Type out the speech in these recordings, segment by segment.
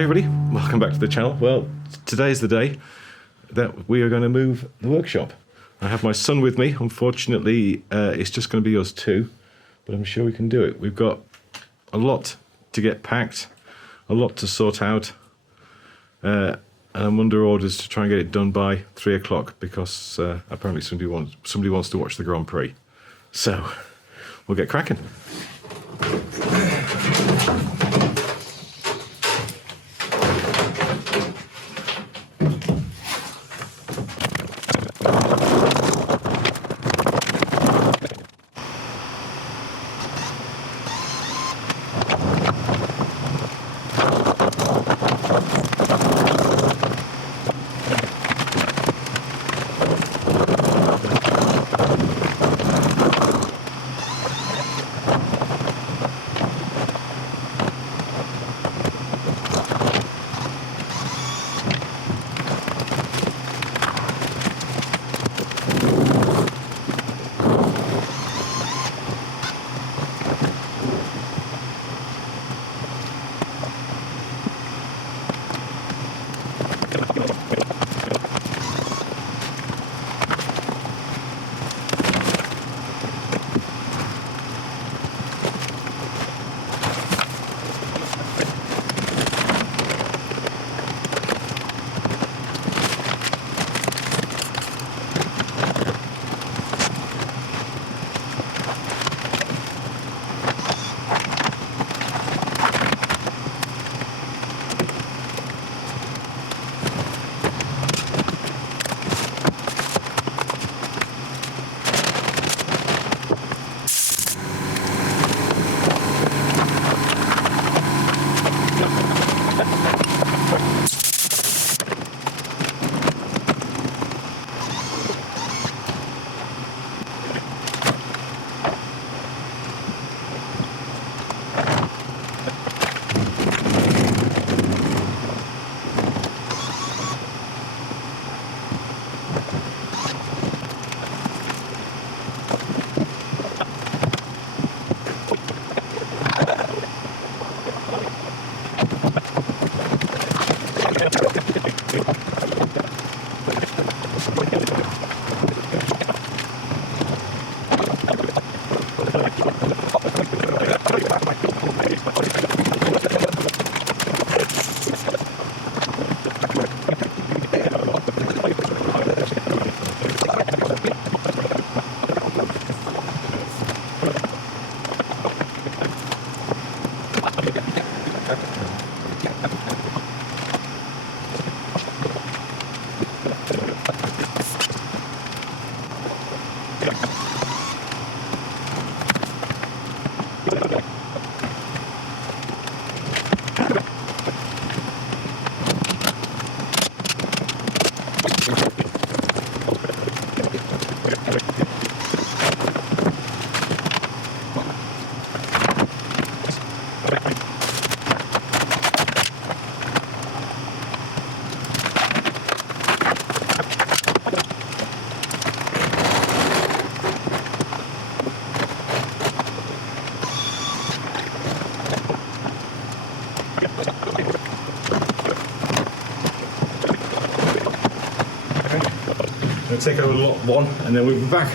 Hi everybody, welcome back to the channel. Well, today's the day that we are going to move the workshop. I have my son with me. Unfortunately, it's just going to be us two, but I'm sure we can do it. We've got a lot to get packed, a lot to sort out, and I'm under orders to try and get it done by 3 o'clock because apparently somebody wants to watch the Grand Prix. So, we'll get cracking. We'll take over lot one and then we'll be back.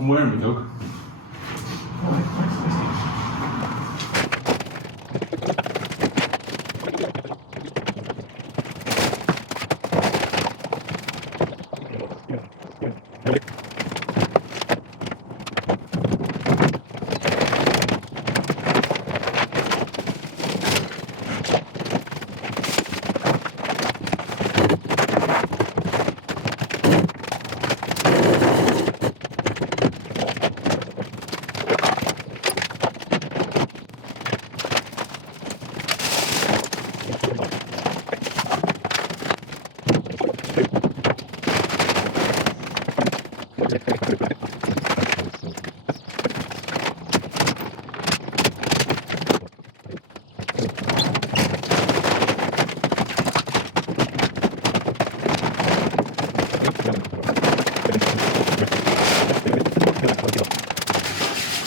I'm wearing the coke.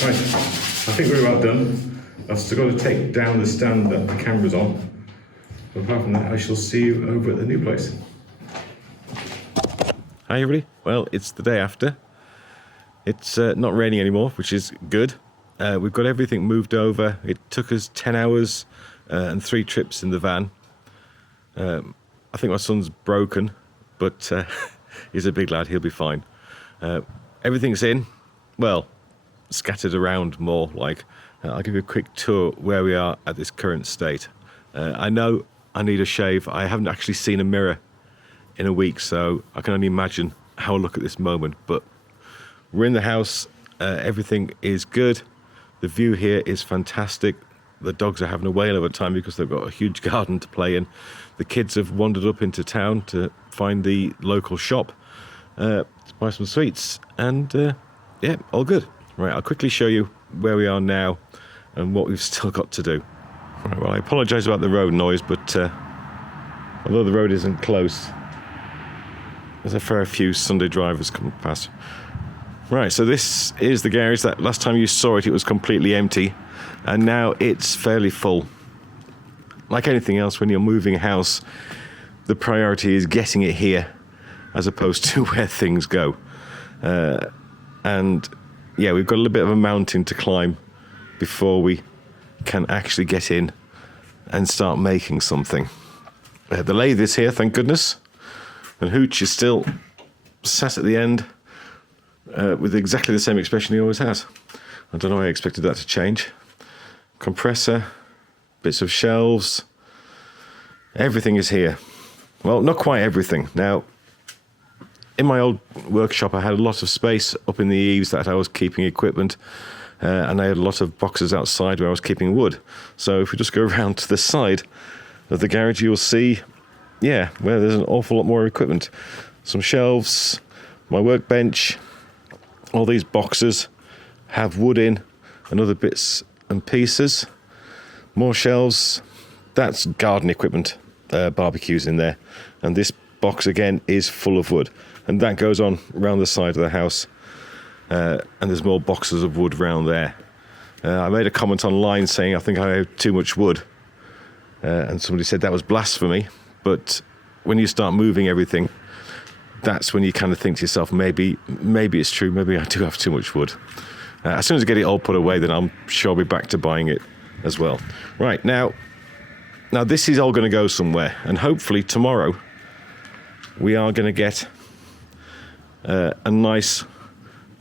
Right, I think we're about done. I've still got to take down the stand that the camera's on. But apart from that, I shall see you over at the new place. Hi everybody. Well, it's the day after. It's not raining anymore, which is good. We've got everything moved over. It took us 10 hours and 3 trips in the van. I think my son's broken, but he's a big lad, he'll be fine. Everything's in, well, scattered around more like. I'll give you a quick tour where we are at this current state. I know I need a shave. I haven't actually seen a mirror in a week, so I can only imagine how I look at this moment. But we're in the house, everything is good. The view here is fantastic. The dogs are having a whale of a time because they've got a huge garden to play in. The kids have wandered up into town to find the local shop to buy some sweets, and yeah, all good. Right, I'll quickly show you where we are now and what we've still got to do. Right, well, I apologise about the road noise, but although the road isn't close, there's a fair few Sunday drivers coming past. Right, so this is the garage. That last time you saw it, it was completely empty, and now it's fairly full. Like anything else, when you're moving a house, the priority is getting it here as opposed to where things go. And yeah, we've got a little bit of a mountain to climb before we can actually get in and start making something. The lathe is here, thank goodness, and Hooch is still sat at the end with exactly the same expression he always has. I don't know why I expected that to change. Compressor, bits of shelves, everything is here. Well, not quite everything. Now, in my old workshop, I had a lot of space up in the eaves that I was keeping equipment, and I had a lot of boxes outside where I was keeping wood. So if we just go around to the side of the garage, you'll see, yeah, where there's an awful lot more equipment. Some shelves, my workbench, all these boxes have wood in and other bits and pieces. More shelves, that's garden equipment, barbecues in there. And this box again is full of wood. And that goes on around the side of the house. And there's more boxes of wood around there. I made a comment online saying I think I have too much wood. And somebody said that was blasphemy. But when you start moving everything, that's when you kind of think to yourself, maybe it's true, maybe I do have too much wood. As soon as I get it all put away, then I'm sure I'll be back to buying it as well. Right, now this is all going to go somewhere. And hopefully tomorrow we are going to get a nice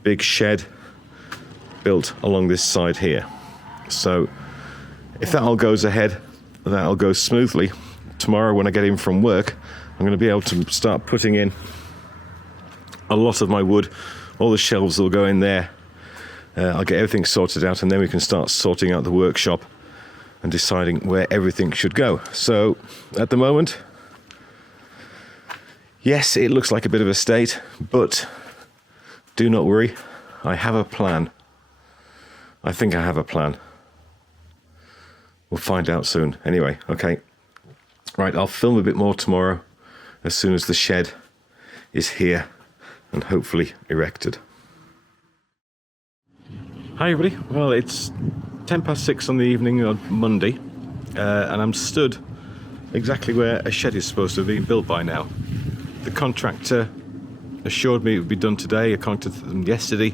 big shed built along this side here. So if that all goes ahead, that all goes smoothly, tomorrow when I get in from work, I'm going to be able to start putting in a lot of my wood. All the shelves will go in there. I'll get everything sorted out, and then we can start sorting out the workshop and deciding where everything should go. So at the moment, yes, it looks like a bit of a state, but do not worry, I have a plan. I think I have a plan. We'll find out soon. Anyway, okay. Right, I'll film a bit more tomorrow as soon as the shed is here and hopefully erected. Hi everybody. Well, it's 6:10 on the evening on Monday, and I'm stood exactly where a shed is supposed to have been built by now. The contractor assured me it would be done today. I contacted them yesterday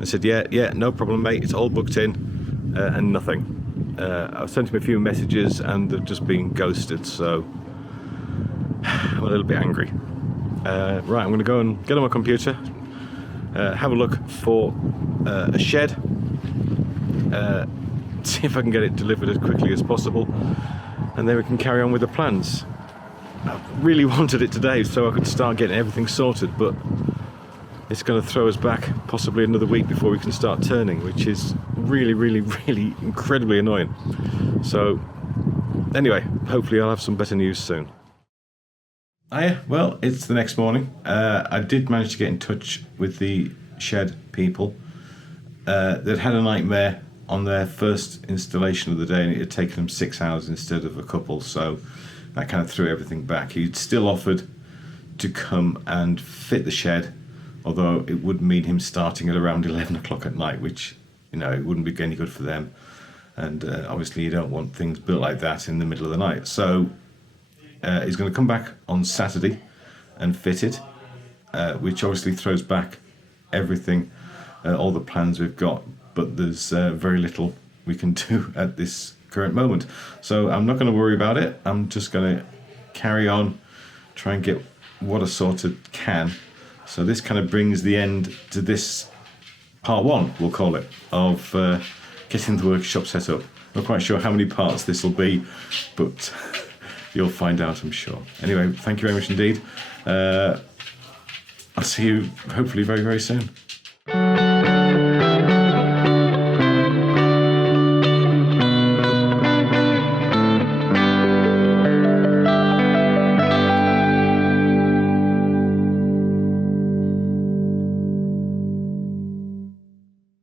and said, yeah, no problem, mate, it's all booked in, and nothing. I've sent him a few messages and they've just been ghosted, so I'm a little bit angry. Right, I'm going to go and get on my computer, have a look for a shed, see if I can get it delivered as quickly as possible, and then we can carry on with the plans. I really wanted it today so I could start getting everything sorted, but it's going to throw us back possibly another week before we can start turning, which is really, really, really incredibly annoying. So anyway, hopefully I'll have some better news soon. Well, it's the next morning. I did manage to get in touch with the shed people. They'd had a nightmare on their first installation of the day, and it had taken them 6 hours instead of a couple, so that kind of threw everything back. He'd still offered to come and fit the shed, although it would mean him starting at around 11 o'clock at night, which, you know, it wouldn't be any good for them. And obviously you don't want things built like that in the middle of the night. So he's going to come back on Saturday and fit it, which obviously throws back everything, all the plans we've got, but there's very little we can do at this current moment. So I'm not going to worry about it. I'm just going to carry on, try and get what I sorted can. So this kind of brings the end to this part one, we'll call it, of getting the workshop set up. I'm not quite sure how many parts this will be, but you'll find out, I'm sure. Anyway, thank you very much indeed. I'll see you hopefully very, very soon.